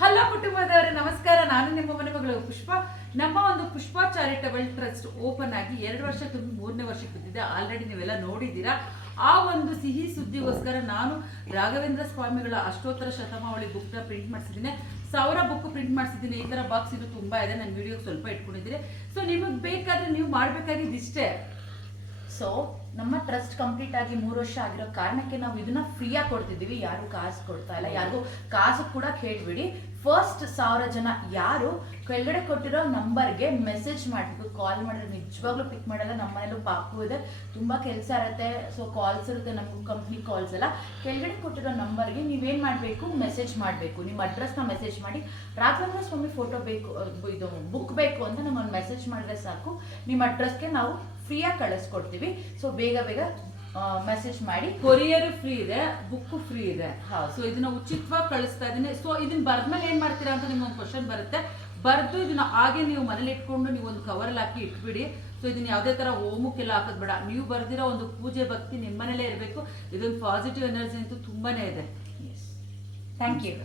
Hello ಕುಟುಂಬದವರೇ, ನಮಸ್ಕಾರ. ನಾನು ನಿಮ್ಮ ಮನೆ ಮಗಳು ಪುಷ್ಪ. ನಮ್ಮ ಒಂದು ಪುಷ್ಪ ಚಾರಿಟಬಲ್ ಟ್ರಸ್ಟ್ ಓಪನ್ ಆಗಿ 2 ವರ್ಷ ತುಂಬಿ 3ನೇ ವರ್ಷಕ್ಕೆ ಬಿದ್ದಿದೆ. ಆಲ್ರೆಡಿ ನೀವೆಲ್ಲ ನೋಡಿದ್ದೀರಾ. ಆ ಒಂದು ಸಿಹಿ ಸುದ್ದಿಗೋಸ್ಕರ ನಾನು ರಾಘವೇಂದ್ರ ಸ್ವಾಮಿಗಳ ಅಷ್ಟೋತ್ತರ ಶತಮಾವಳಿ ಬುಕ್ನ ಪ್ರಿಂಟ್ ಮಾಡಿಸಿದ್ದೀನಿ. 1000 ಬುಕ್ ಪ್ರಿಂಟ್ ಮಾಡಿಸಿದ್ದೀನಿ. ಈ ಥರ ಬಾಕ್ಸ್ ಇದು ತುಂಬ ಇದೆ. ನನ್ನ ವಿಡಿಯೋಗೆ ಸ್ವಲ್ಪ ಇಟ್ಕೊಂಡಿದ್ದೀನಿ. ಸೊ ನಿಮಗೆ ಬೇಕಾದರೆ ನೀವು ಮಾಡಬೇಕಾಗಿದ್ದು ಇಷ್ಟೇ. ಸೊ ನಮ್ಮ ಟ್ರಸ್ಟ್ ಕಂಪ್ಲೀಟ್ ಆಗಿ 3 ವರ್ಷ ಆಗಿರೋ ಕಾರಣಕ್ಕೆ ನಾವು ಇದನ್ನ ಫ್ರೀಯಾಗಿ ಕೊಡ್ತಿದ್ದೀವಿ. ಯಾರು ಕಾಸು ಕೊಡ್ತಾ ಇಲ್ಲ, ಯಾರಿಗೂ ಕಾಸು ಕೂಡ ಕೇಳ್ಬಿಡಿ. ಫಸ್ಟ್ 1000 ಜನ ಯಾರು ಕೆಳಗಡೆ ಕೊಟ್ಟಿರೋ ನಂಬರ್ಗೆ ಮೆಸೇಜ್ ಮಾಡಬೇಕು. ಕಾಲ್ ಮಾಡಿದ್ರೆ ನಿಜವಾಗ್ಲೂ ಪಿಕ್ ಮಾಡಲ್ಲ. ನಮ್ಮ ಮನೇಲೂ ಪಾಪು ಇದೆ, ತುಂಬಾ ಕೆಲಸ ಇರುತ್ತೆ. ಸೊ ಕಾಲ್ಸ್ ಇರುತ್ತೆ, ನಮಗೂ ಕಂಪ್ನಿ ಕಾಲ್ಸ್ ಎಲ್ಲ. ಕೆಳಗಡೆ ಕೊಟ್ಟಿರೋ ನಂಬರ್ಗೆ ನೀವೇನು ಮಾಡಬೇಕು, ಮೆಸೇಜ್ ಮಾಡಬೇಕು. ನಿಮ್ಮ ಅಡ್ರೆಸ್ನ ಮೆಸೇಜ್ ಮಾಡಿ, ರಾಘವೇಂದ್ರ ಸ್ವಾಮಿ ಫೋಟೋ ಬೇಕು, ಇದು ಬುಕ್ ಬೇಕು ಅಂತ ನಮ್ಮನ್ನು ಮೆಸೇಜ್ ಮಾಡಿದ್ರೆ ಸಾಕು. ನಿಮ್ಮ ಅಡ್ರೆಸ್ಗೆ ನಾವು ಫ್ರೀಯಾಗಿ ಕಳಿಸ್ಕೊಡ್ತೀವಿ. ಸೊ ಬೇಗ ಮೆಸೇಜ್ ಮಾಡಿ. ಕೊರಿಯರ್ ಫ್ರೀ ಇದೆ, ಬುಕ್ ಫ್ರೀ ಇದೆ. ಹೌದು. ಸೊ ಇದನ್ನ ಉಚಿತವಾಗಿ ಕಳಿಸ್ತಾ ಇದೀನಿ. ಸೊ ಇದನ್ನ ಬರ್ದ್ಮೇಲೆ ಏನ್ ಮಾಡ್ತೀರಾ ಅಂತ ನಿಮ್ಗೊಂದು ಕ್ವಶನ್ ಬರುತ್ತೆ. ಬರ್ದು ಇದನ್ನ ಹಾಗೆ ನೀವು ಮನೇಲಿ ಇಟ್ಕೊಂಡು ನೀವು ಒಂದು ಕವರಲ್ಲಿ ಹಾಕಿ ಇಟ್ಬಿಡಿ. ಸೊ ಇದನ್ನ ಯಾವುದೇ ತರ ಹೋಮಕ್ಕೆಲ್ಲ ಹಾಕೋದ್ ಬೇಡ. ನೀವು ಬರ್ದಿರೋ ಒಂದು ಪೂಜೆ ಭಕ್ತಿ ನಿಮ್ಮ ಮನೇಲೇ ಇರಬೇಕು. ಇದೊಂದು ಪಾಸಿಟಿವ್ ಎನರ್ಜಿ ಅಂತೂ ತುಂಬಾನೇ ಇದೆ. Thank you.